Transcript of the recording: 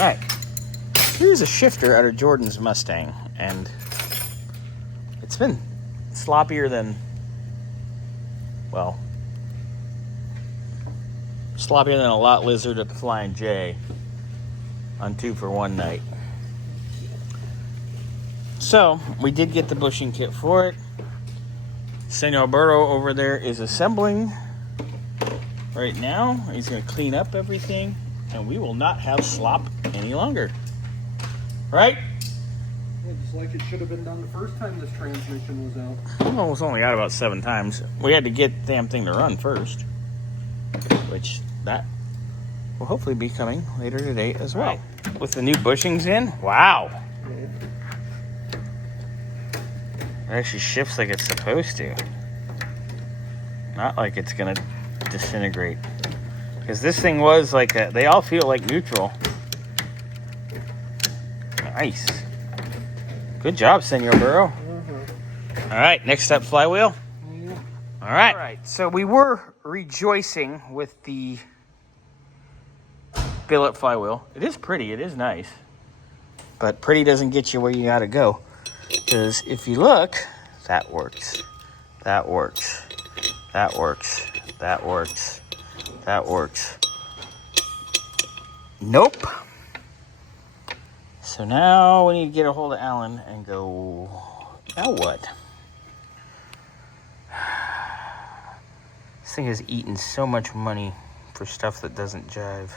right. Here's a shifter out of Jordan's Mustang, and it's been sloppier than, well, sloppier than a lot lizard at the Flying J on 2 for 1 night. So, we did get the bushing kit for it. Senor Burro over there is assembling right now. He's going to clean up everything, and we will not have slop any longer. Right? Yeah, just like it should have been done the first time this transmission was out. Well, it was only out about 7 times. We had to get the damn thing to run first, which that will hopefully be coming later today as well. Right. With the new bushings in, wow. Yeah. It actually shifts like it's supposed to. Not like it's gonna disintegrate. Because this thing was like they all feel like neutral. Nice. Good job, Senor Burro. All right, next up, flywheel. All right, so we were rejoicing with the billet flywheel. It is pretty, it is nice. But pretty doesn't get you where you gotta go. Because if you look, that works. That works. That works. That works. That works. Nope. So now we need to get a hold of Alan and go, now what? This thing has eaten so much money for stuff that doesn't jive.